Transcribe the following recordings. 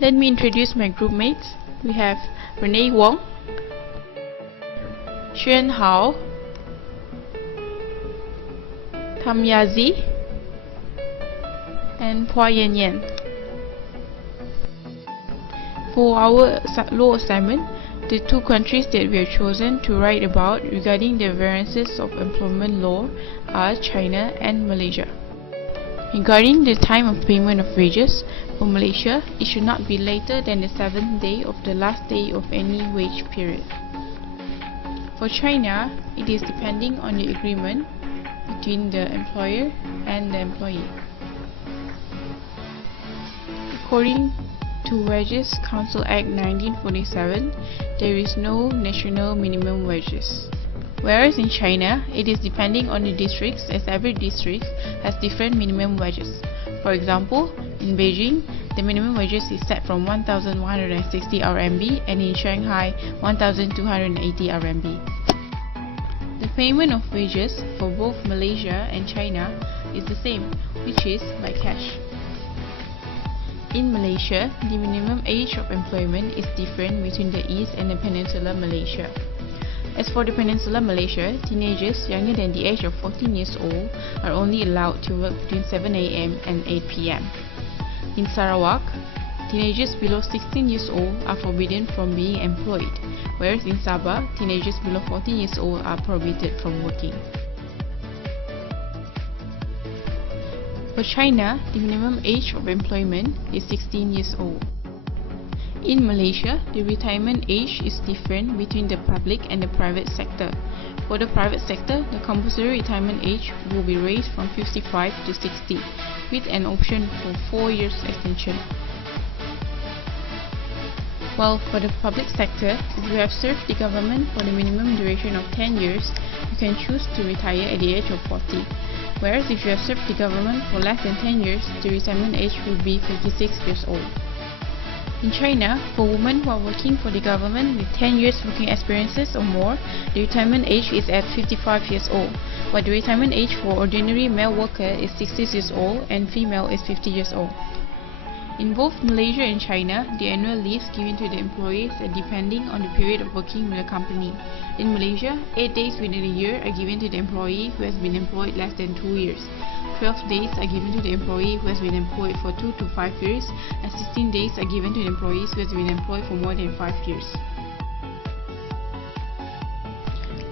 Let me introduce my group mates. We have Renee Wong, Xuan Hao, Tham Yazi, and Phua Renee. For our law assignment, the two countries that we have chosen to write about regarding the variances of employment law are China and Malaysia. Regarding the time of payment of wages, for Malaysia, it should not be later than the 7th day of the last day of any wage period. For China, it is depending on the agreement between the employer and the employee. According to Wages Council Act 1947, there is no national minimum wages. Whereas in China, it is depending on the districts, as every district has different minimum wages. For example, in Beijing, the minimum wages is set from 1,160 RMB and in Shanghai, 1,280 RMB. The payment of wages for both Malaysia and China is the same, which is by cash. In Malaysia, the minimum age of employment is different between the East and the Peninsular Malaysia. As for the Peninsular Malaysia, teenagers younger than the age of 14 years old are only allowed to work between 7 AM and 8 PM. In Sarawak, teenagers below 16 years old are forbidden from being employed, whereas in Sabah, teenagers below 14 years old are prohibited from working. For China, the minimum age of employment is 16 years old. In Malaysia, the retirement age is different between the public and the private sector. For the private sector, the compulsory retirement age will be raised from 55 to 60, with an option for 4 years extension. While for the public sector, if you have served the government for the minimum duration of 10 years, you can choose to retire at the age of 40. Whereas if you have served the government for less than 10 years, the retirement age will be 56 years old. In China, for women who are working for the government with 10 years working experiences or more, the retirement age is at 55 years old, while the retirement age for ordinary male worker is 60 years old and female is 50 years old. In both Malaysia and China, the annual leaves given to the employees are depending on the period of working with the company. In Malaysia, 8 days within a year are given to the employee who has been employed less than 2 years. 12 days are given to the employee who has been employed for 2 to 5 years, and 16 days are given to the employees who has been employed for more than 5 years.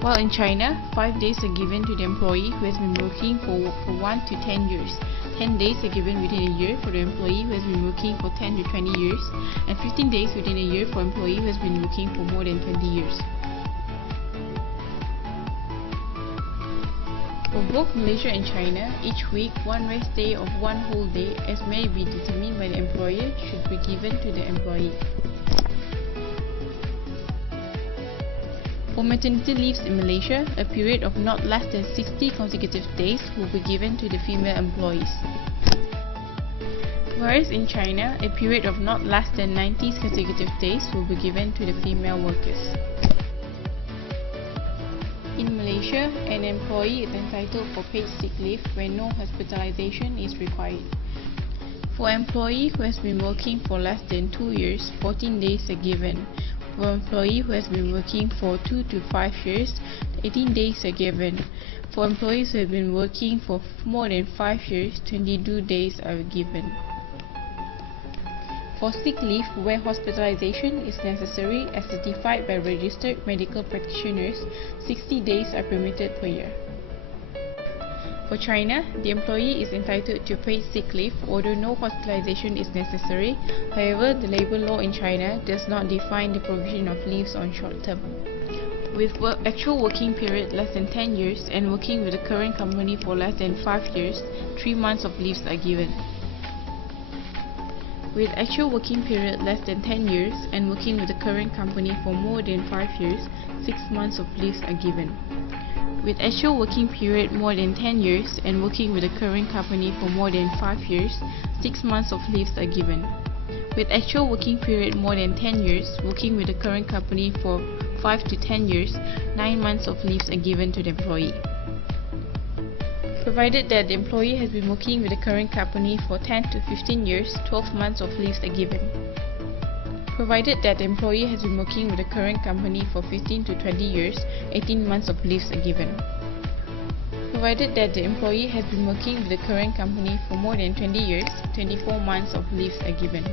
While in China, 5 days are given to the employee who has been working for 1 to 10 years. 10 days are given within a year for the employee who has been working for 10 to 20 years, and 15 days within a year for an employee who has been working for more than 20 years. For both Malaysia and China, each week one rest day of 1 whole day, as may be determined by the employer, should be given to the employee. For maternity leaves in Malaysia, a period of not less than 60 consecutive days will be given to the female employees. Whereas in China, a period of not less than 90 consecutive days will be given to the female workers. In Malaysia, an employee is entitled for paid sick leave when no hospitalization is required. For an employee who has been working for less than 2 years, 14 days are given. For an employee who has been working for 2 to 5 years, 18 days are given. For employees who have been working for more than 5 years, 22 days are given. For sick leave where hospitalization is necessary as certified by registered medical practitioners, 60 days are permitted per year. For China, the employee is entitled to paid sick leave although no hospitalization is necessary. However, the labor law in China does not define the provision of leaves on short term. With actual working period less than 10 years and working with the current company for less than 5 years, 3 months of leaves are given. With actual working period less than 10 years and working with the current company for more than 5 years, 6 months of leaves are given. With actual working period more than 10 years and working with the current company for more than 5 years, 6 months of leaves are given. With actual working period more than 10 years, working with the current company for 5 to 10 years, 9 months of leaves are given to the employee. Provided that the employee has been working with the current company for 10 to 15 years, 12 months of leaves are given. provided that the employee has been working with the current company for 15 to 20 years, 18 months of leaves are given. Provided that the employee has been working with the current company for more than 20 years, 24 months of leaves are given.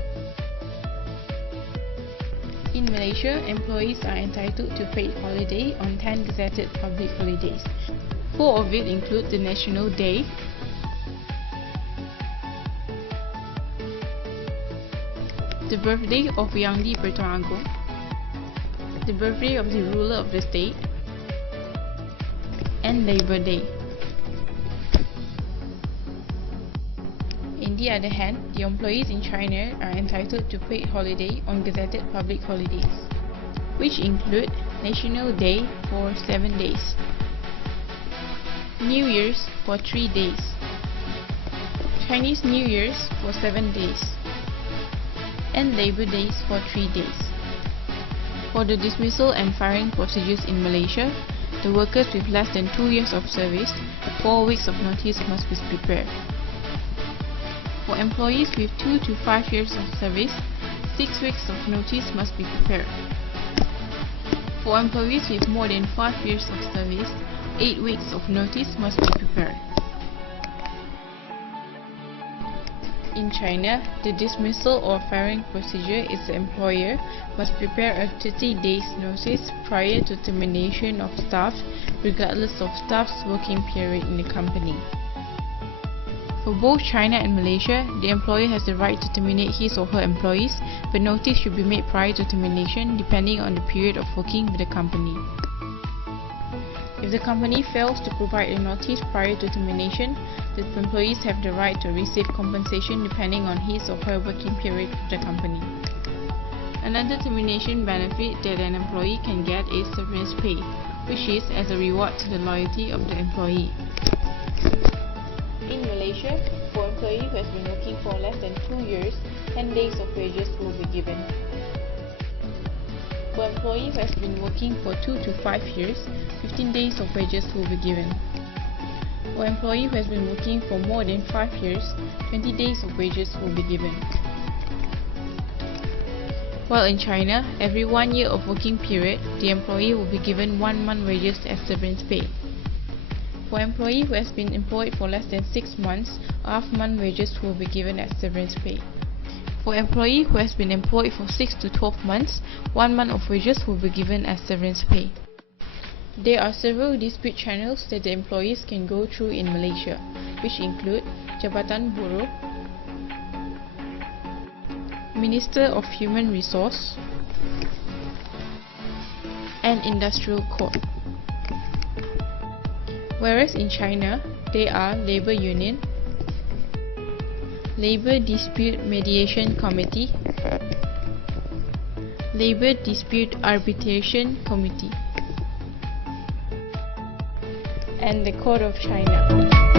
In Malaysia, employees are entitled to paid holiday on 10 gazetted public holidays. 4 of it include the National Day, the birthday of Yang di-Pertuan Agong, the birthday of the ruler of the state, and Labor Day. On the other hand, the employees in China are entitled to paid holiday on gazetted public holidays, which include National Day for 7 days, New Year's for 3 days, Chinese New Year's for 7 days, and Labor Days for 3 days. For the dismissal and firing procedures in Malaysia, the workers with less than 2 years of service, 4 weeks of notice must be prepared. For employees with 2 to 5 years of service, 6 weeks of notice must be prepared. For employees with more than 5 years of service, 8 weeks of notice must be prepared. In China, the dismissal or firing procedure is the employer must prepare a 30 days notice prior to termination of staff, regardless of staff's working period in the company. For both China and Malaysia, the employer has the right to terminate his or her employees, but notice should be made prior to termination depending on the period of working with the company. If the company fails to provide a notice prior to termination, the employees have the right to receive compensation depending on his or her working period with the company. Another termination benefit that an employee can get is severance pay, which is as a reward to the loyalty of the employee. In Malaysia, for employee who has been working for less than 2 years, 10 days of wages will be given. For employee who has been working for 2 to 5 years, 15 days of wages will be given. For employee who has been working for more than 5 years, 20 days of wages will be given. While in China, every 1 year of working period, the employee will be given 1 month wages as severance pay. For employee who has been employed for less than 6 months, half-month wages will be given as severance pay. For employee who has been employed for 6 to 12 months, 1 month of wages will be given as severance pay. There are several dispute channels that the employees can go through in Malaysia, which include Jabatan Buruh, Minister of Human Resource, and Industrial Court. Whereas in China, they are Labor Union, Labor Dispute Mediation Committee, Labor Dispute Arbitration Committee, and the Court of China.